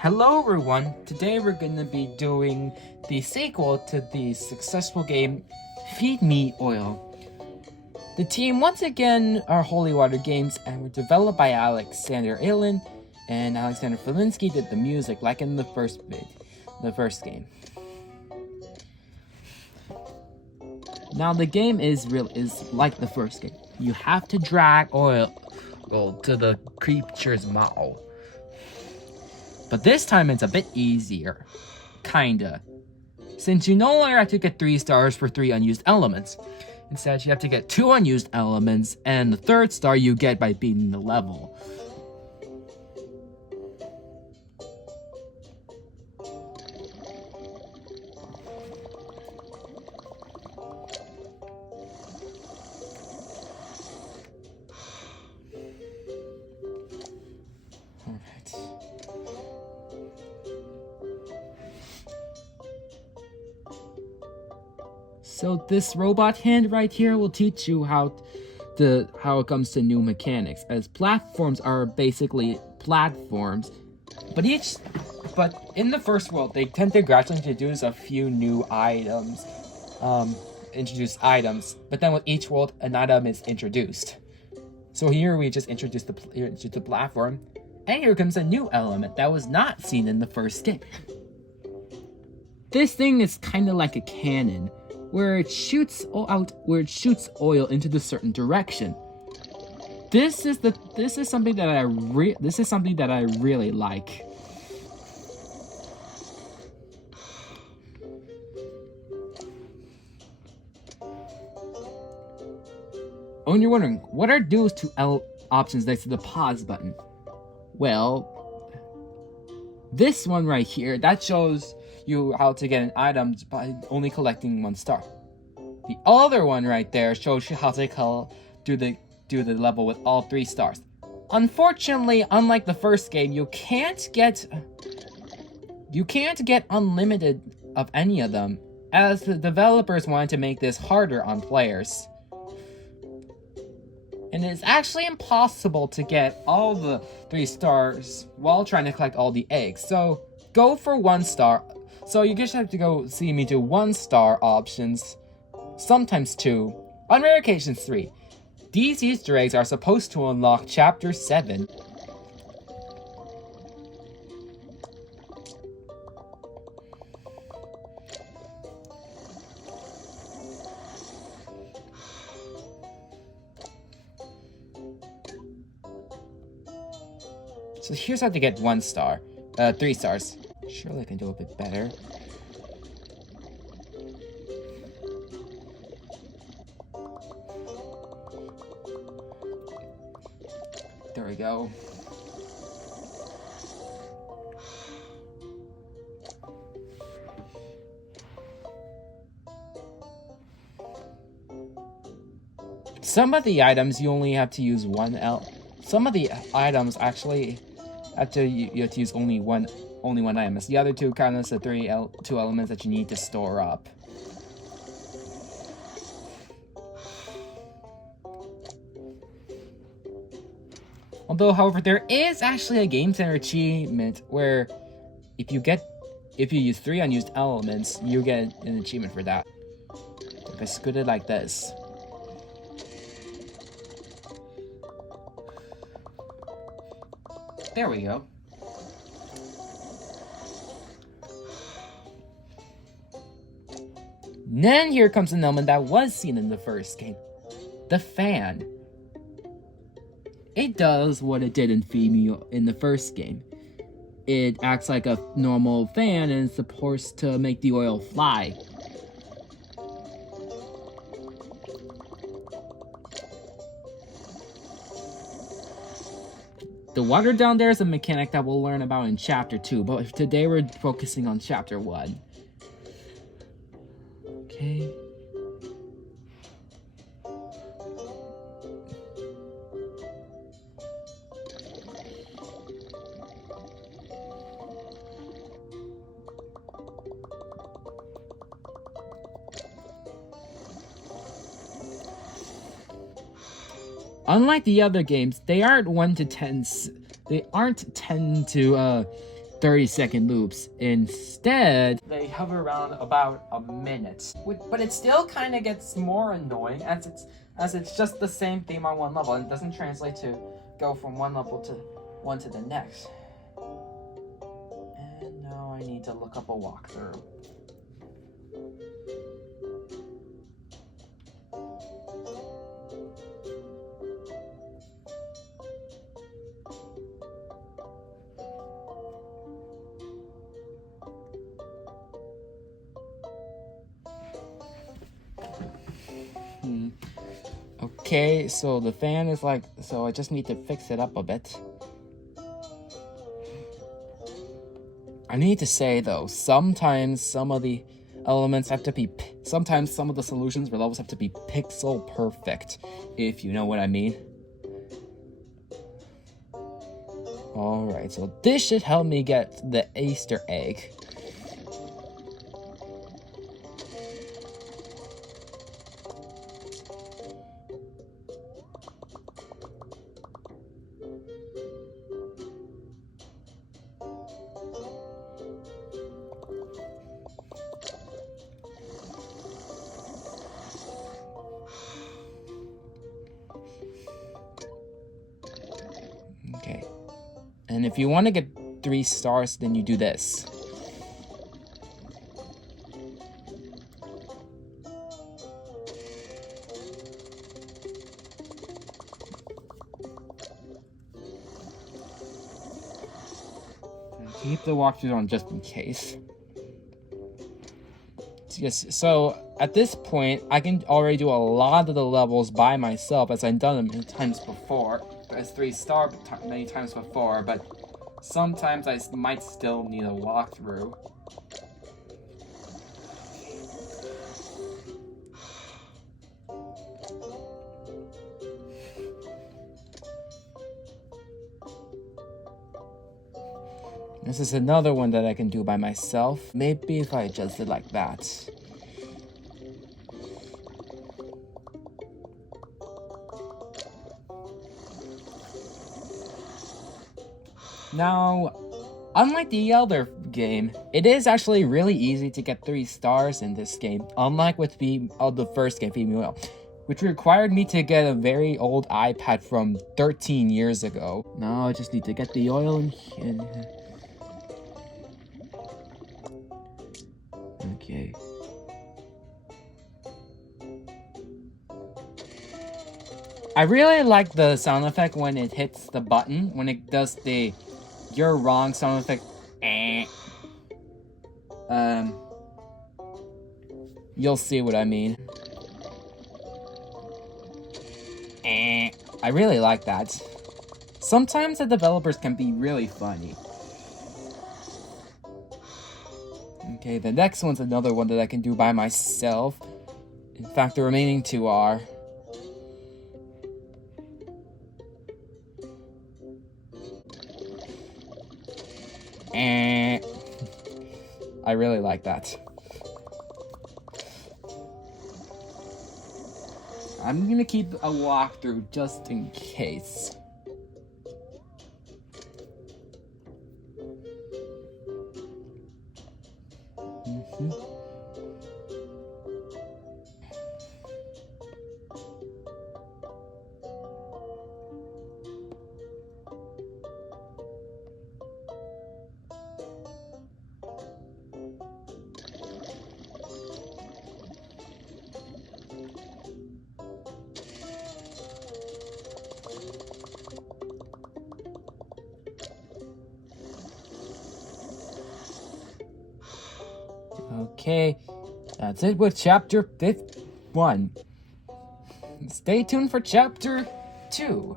Hello everyone, today we're going to be doing the sequel to the successful game Feed Me Oil. The team once again are Holy Water Games and were developed by Alexander Allen, and Alexander Felinsky did the music like in the first game. Now the game is like the first game. You have to drag oil to the creature's mouth. But this time it's a bit easier. Kinda. Since you no longer have to get 3 stars for 3 unused elements. Instead, you have to get 2 unused elements, and the 3rd star you get by beating the level. Alright. So this robot hand right here will teach you how it comes to new mechanics, as platforms are basically platforms, but in the first world they tend to gradually introduce a few new items, but then with each world an item is introduced. So here we just introduced the platform, and here comes a new element that was not seen in the first game. This thing is kind of like a cannon, where it shoots oil into the certain direction. This is something that I really like. Oh, and you're wondering, what are those two options next to the pause button? Well, this one right here, that shows you how to get an item by only collecting 1 star. The other one right there shows you how to do the level with all 3 stars. Unfortunately, unlike the first game, you can't get unlimited of any of them, as the developers wanted to make this harder on players. And it's actually impossible to get all the 3 stars while trying to collect all the eggs. So go for 1 star. So you just have to go see me do 1 star options, sometimes 2, on rare occasions 3. These Easter eggs are supposed to unlock Chapter 7. So here's how to get 1 star, 3 stars. Surely I can do a bit better. There we go. Some of the items you only have to use some of the items actually you have to use only one item. As the other 2 count as the 2 elements that you need to store up. Although, however, there is actually a Game Center achievement where if you use 3 unused elements, you get an achievement for that. Just put it like this. There we go. Then here comes an element that was seen in the first game. The fan. It does what it did in Feed Me in the first game. It acts like a normal fan and is supposed to make the oil fly. The water down there is a mechanic that we'll learn about in Chapter 2, but today we're focusing on Chapter 1. Okay. Unlike the other games, they aren't 1 to 10. They aren't tend to 30-second loops. Instead, they hover around about a minute. But it still kind of gets more annoying as it's just the same theme on one level and it doesn't translate to go from one level to the next. And now I need to look up a walkthrough. Okay, so the fan is like, so I just need to fix it up a bit. I need to say though, sometimes some of the elements have to be, sometimes some of the solutions for levels have to be pixel perfect, if you know what I mean. Alright, so this should help me get the Easter egg. Okay. And if you want to get 3 stars, then you do this. And keep the walkthrough on just in case. Yes, so at this point, I can already do a lot of the levels by myself as I've done them many times before. As 3-star many times before, but sometimes I might still need a walkthrough. This is another one that I can do by myself. Maybe if I adjust it like that. Now, unlike the other game, it is actually really easy to get 3 stars in this game, unlike with the first game, Feed Me Well, which required me to get a very old iPad from 13 years ago. Now I just need to get the oil in. Okay. I really like the sound effect when it hits the button, when it does the "you're wrong" sound effect. You'll see what I mean. I really like that. Sometimes the developers can be really funny. Okay, the next one's another one that I can do by myself. In fact, the remaining 2 are. I really like that. I'm gonna keep a walkthrough just in case. Okay, that's it with chapter 1. Stay tuned for chapter 2.